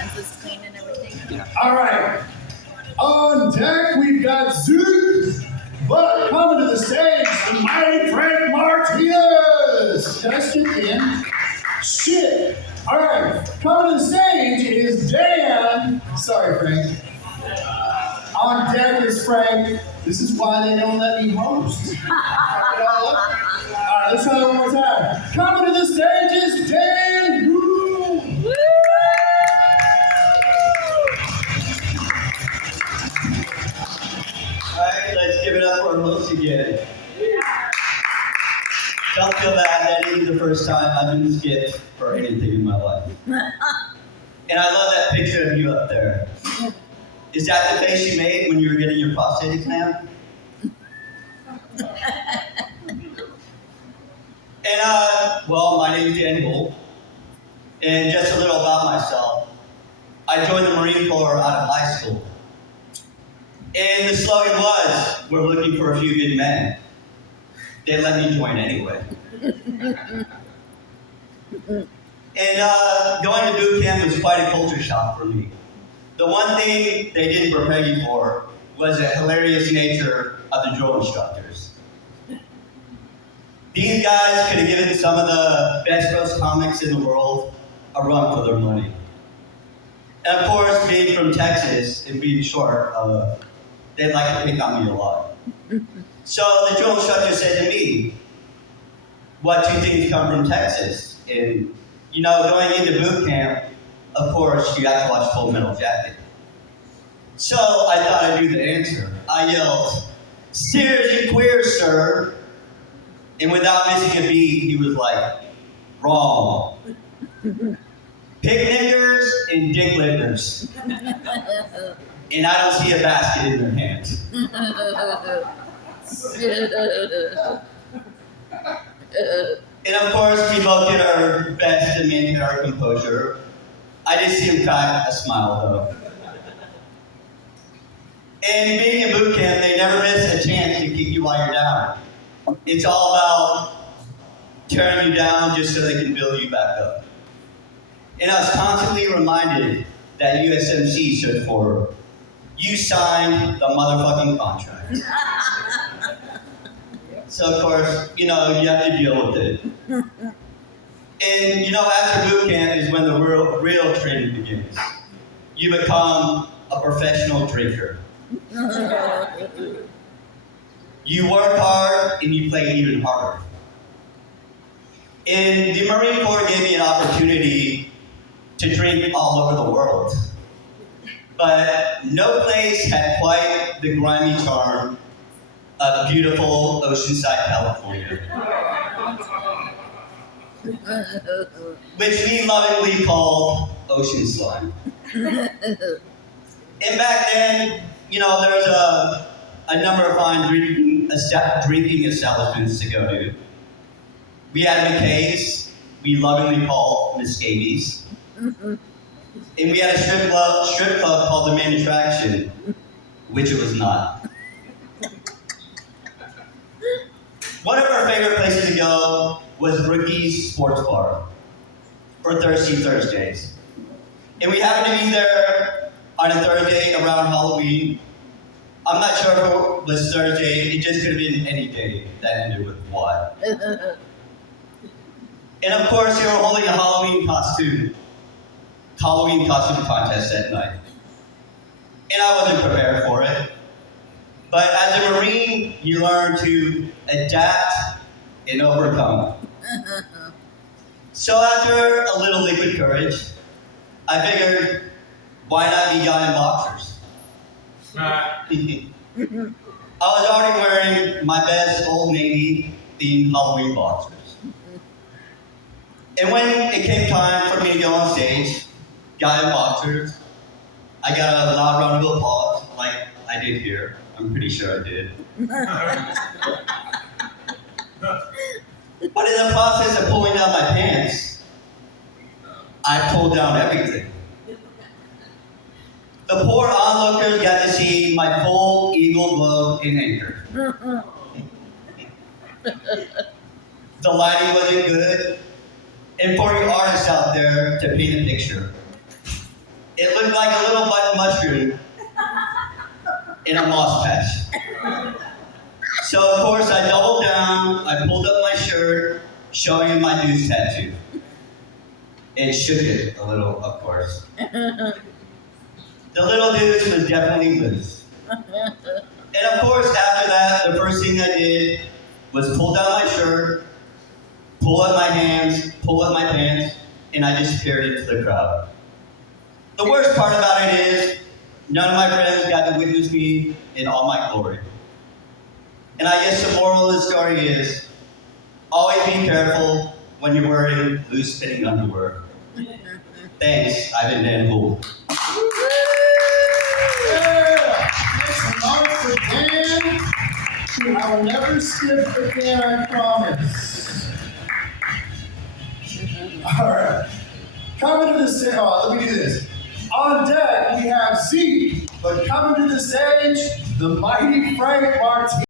lenses clean and everything. Yeah. All right. On deck, we've got Zook, but coming to the stage, the mighty Frank Martinez. Did I skip in? Shit. All right. Coming to the stage is Dan. Sorry, Frank. On deck is Frank. This is why they don't let me host. All right, let's try it one more time. Coming to the stage is Dan. Woo! Alright, let's give it up for our host again. Don't feel bad, that ain't the first time I've been skipped for anything in my life. And I love that picture of you up there. Is that the face you made when you were getting your prostate exam? And well, my name is Daniel, and just a little about myself. I joined the Marine Corps out of high school. And the slogan was, we're looking for a few good men. They let me join anyway. And going to boot camp was quite a culture shock for me. The one thing they didn't prepare you for was the hilarious nature of the drill instructors. These guys could have given some of the best roast comics in the world a run for their money. And of course, being from Texas and being short, they like to pick on me a lot. So the drill instructor said to me, what two things come from Texas? And, you know, going into boot camp, of course, you have to watch Full Metal Jacket. So I thought I knew the answer. I yelled, "Steers and queers, sir." And without missing a beat, he was like, "Wrong. Picnickers and dick lickers." And I don't see a basket in their hands. And of course, we both did our best to maintain our composure. I did see him crack a smile, though. And being in boot camp, they never miss a chance to keep you while you're down. It's all about tearing you down just so they can build you back up. And I was constantly reminded that USMC stood for, you signed the motherfucking contract. So of course, you know, you have to deal with it. And you know, after boot camp is when the real training begins. You become a professional drinker. You work hard and you play even harder. And the Marine Corps gave me an opportunity to drink all over the world. But no place had quite the grimy charm of beautiful Oceanside, California. Which we lovingly called Ocean Slime. And back then, you know, there was a number of fine drinking establishments to go to. We had McKay's, we lovingly called Miss Scabies. And we had a strip club called the Main Attraction, which it was not. One of our favorite places to go was Rookie's Sports Bar for Thirsty Thursdays. And we happened to be there on a Thursday around Halloween. I'm not sure if it was Thursday, it just could have been any day that ended with what. And of course, they were holding a Halloween costume contest that night. And I wasn't prepared for it. But as a Marine, you learn to adapt and overcome. So after a little liquid courage, I figured, why not be guy in boxers? I was already wearing my best Old Navy themed Halloween boxers. And when it came time for me to go on stage, guy in boxers, I got a loud round of applause, like I did here. I'm pretty sure I did. But in the process of pulling down my pants, I pulled down everything. The poor onlookers got to see my full eagle globe in anchor. The lighting wasn't good, and for you artists out there to paint a picture, It looked like a little button mushroom in a moss patch. So of course I doubled down, I pulled up my shirt, showing him my news tattoo. It shook it a little, of course. The little news was definitely loose. And of course, after that, the first thing I did was pull down my shirt, pull up my hands, pull up my pants, and I disappeared into the crowd. The worst part about it is, none of my friends got to witness me in all my glory. And I guess the moral of the story is, always be careful when you're wearing loose-fitting underwear. Thanks, I've been Dan Gould. Yeah! Thanks a lot for Dan. I will never skip again, I promise. Alright. Coming to the stage, let me do this. On deck, we have Zeke, but coming to the stage, the mighty Frank Martinez.